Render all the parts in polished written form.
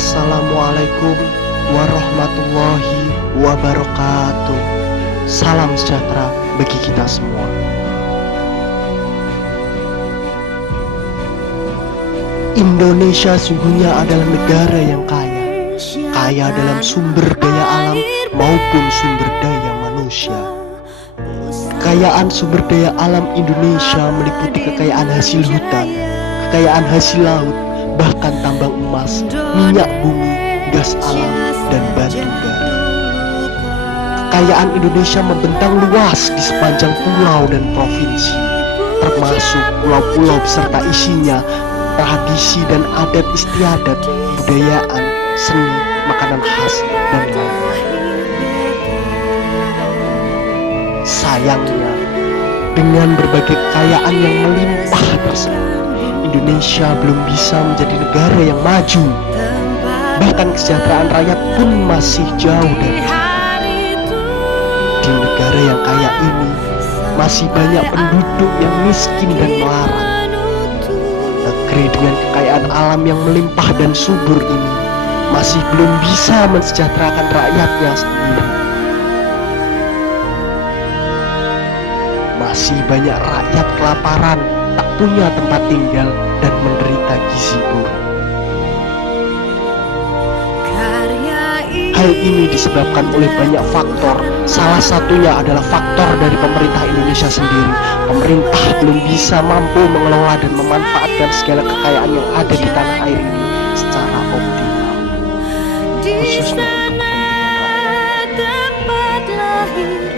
Assalamualaikum warahmatullahi wabarakatuh. Salam sejahtera bagi kita semua. Indonesia sungguhnya adalah negara yang kaya dalam sumber daya alam maupun sumber daya manusia. Kekayaan sumber daya alam Indonesia meliputi kekayaan hasil hutan, kekayaan hasil laut, bahkan tambang emas, minyak bumi, gas alam, dan batu bara. Kekayaan Indonesia membentang luas di sepanjang pulau dan provinsi, termasuk pulau-pulau beserta isinya, tradisi dan adat istiadat, kebudayaan, seni, makanan khas, dan lainnya. Sayangnya, dengan berbagai kekayaan yang melimpah tersebut, Indonesia belum bisa menjadi negara yang maju. Bahkan kesejahteraan rakyat pun masih jauh dari itu. Di negara yang kaya ini, masih banyak penduduk yang miskin dan melarat. Negeri dengan kekayaan alam yang melimpah dan subur ini masih belum bisa mensejahterakan rakyatnya sendiri. Masih banyak rakyat kelaparan, tak punya tempat tinggal, dan menderita gizi buruk. Hal ini disebabkan oleh banyak faktor. Salah satunya adalah faktor dari pemerintah Indonesia sendiri. Pemerintah belum bisa mampu mengelola dan memanfaatkan segala kekayaan yang ada di tanah air ini secara optimal, khususnya untuk kepentingan rakyat.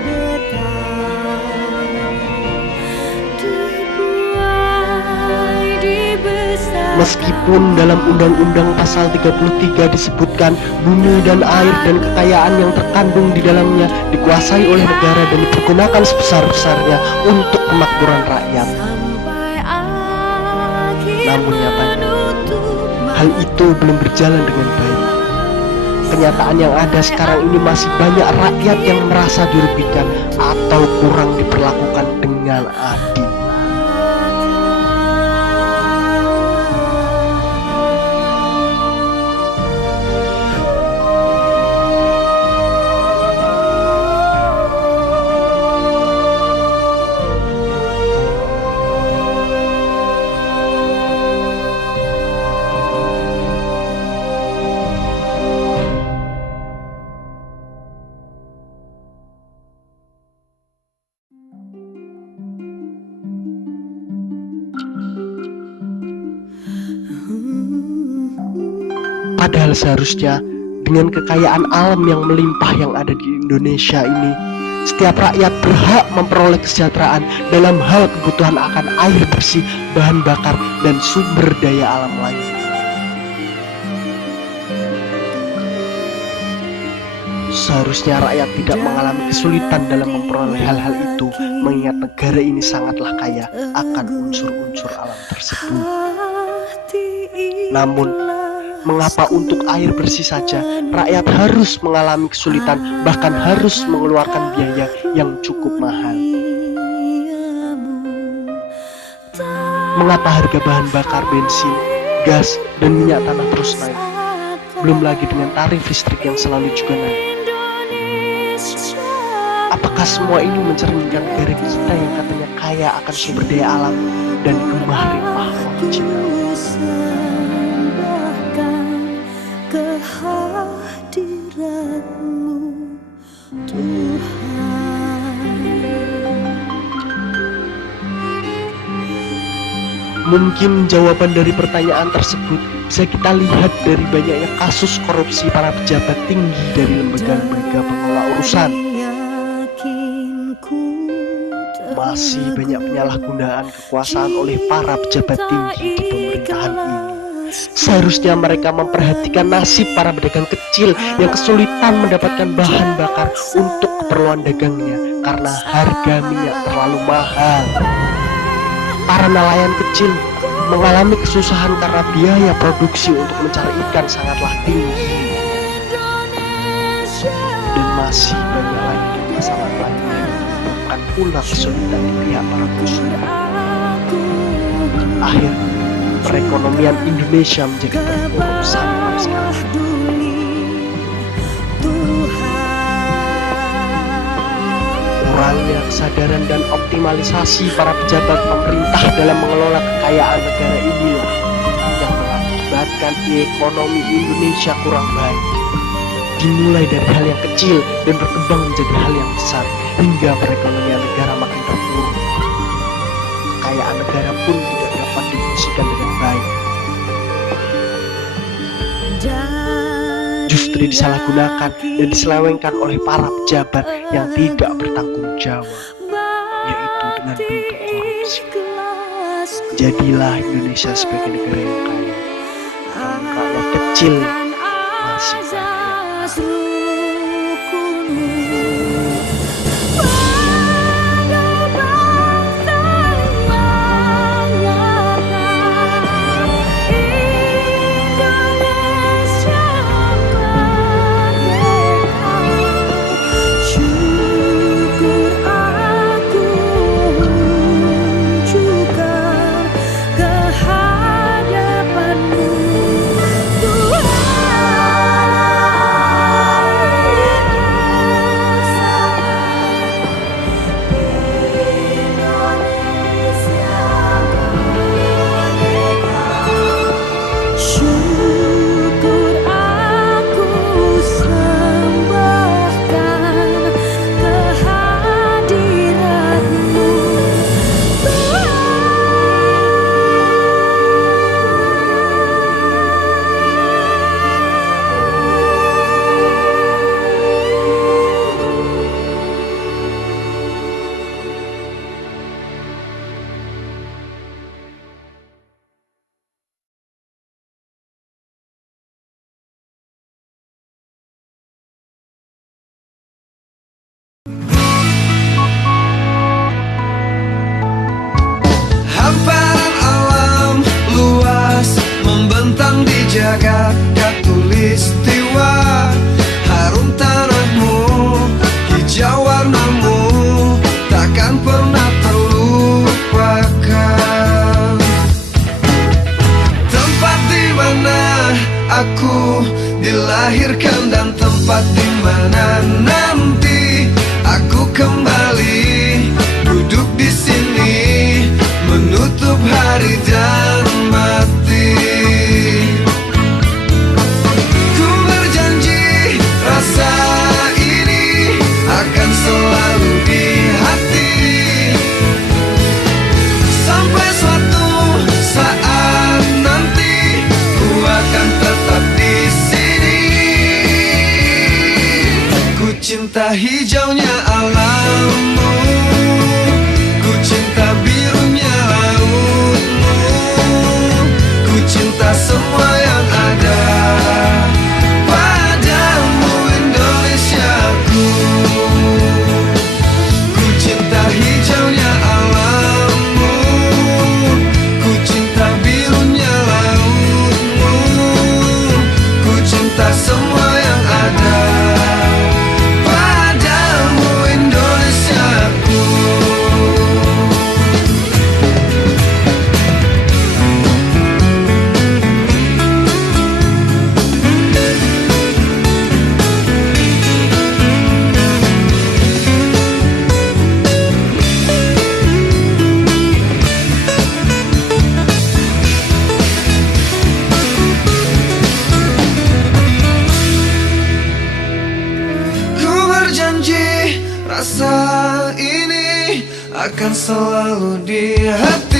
Meskipun dalam Undang-Undang Pasal 33 disebutkan bumi dan air dan kekayaan yang terkandung di dalamnya dikuasai oleh negara dan dipergunakan sebesar-besarnya untuk kemakmuran rakyat. Namun nyatanya, hal itu belum berjalan dengan baik. Kenyataan yang ada sekarang ini masih banyak rakyat yang merasa dirugikan atau kurang diperlakukan dengan adil. Padahal seharusnya dengan kekayaan alam yang melimpah yang ada di Indonesia ini, setiap rakyat berhak memperoleh kesejahteraan dalam hal kebutuhan akan air bersih, bahan bakar, dan sumber daya alam lain. Seharusnya rakyat tidak mengalami kesulitan dalam memperoleh hal-hal itu, mengingat negara ini sangatlah kaya akan unsur-unsur alam tersebut. Namun, mengapa untuk air bersih saja rakyat harus mengalami kesulitan, bahkan harus mengeluarkan biaya yang cukup mahal? Mengapa harga bahan bakar bensin, gas, dan minyak tanah terus naik? Belum lagi dengan tarif listrik yang selalu juga naik. Apakah semua ini mencerminkan negara kita yang katanya kaya akan sumber daya alam dan gemah limpah laut Cina? Kehadiratmu Tuhan. Mungkin jawaban dari pertanyaan tersebut bisa kita lihat dari banyaknya kasus korupsi para pejabat tinggi dari lembaga-lembaga pengelola urusan. Masih banyak penyalahgunaan kekuasaan oleh para pejabat tinggi di pemerintahan ini. Seharusnya mereka memperhatikan nasib para pedagang kecil yang kesulitan mendapatkan bahan bakar untuk keperluan dagangnya karena harga minyak terlalu mahal. Para nelayan kecil mengalami kesusahan karena biaya produksi untuk mencari ikan sangatlah tinggi. Dan masih banyak lagi masalah lainnya yang menyebabkan pula kesulitan di pihak para konsumen. Akhirnya, perekonomian Indonesia menjadi terpuruk sampai sekarang. Kurangnya kesadaran dan optimalisasi para pejabat pemerintah dalam mengelola kekayaan negara inilah yang mengakibatkan ekonomi Indonesia kurang baik. Dimulai dari hal yang kecil dan berkembang menjadi hal yang besar hingga perekonomian negara makin terpuruk. Kekayaan negara pun tidak dapat difungsikan dengan baik. Justru disalahgunakan dan diselewengkan oleh para pejabat yang tidak bertanggung jawab, yaitu dengan bentuk korupsi. Jadilah Indonesia sebagai negara yang kaya, namun rakyat kecil masih banyak. Jagat Katulistiwa, harum tanahmu, hijau warnamu, takkan pernah terlupakan. Tempat di mana aku dilahirkan dan tempat di mana nanti aku kembali duduk di sini, menutup hari dan mati. Rasa ini akan selalu di hati sampai suatu saat nanti ku akan tetap di sini. Ku cinta hijaunya alammu, ku cinta birunya lautmu, ku cinta semua yang ada. Hijaunya alammu, ku cinta birunya lautmu, ku cinta semua yang ada padamu Indonesiaku. Rasa ini akan selalu di hati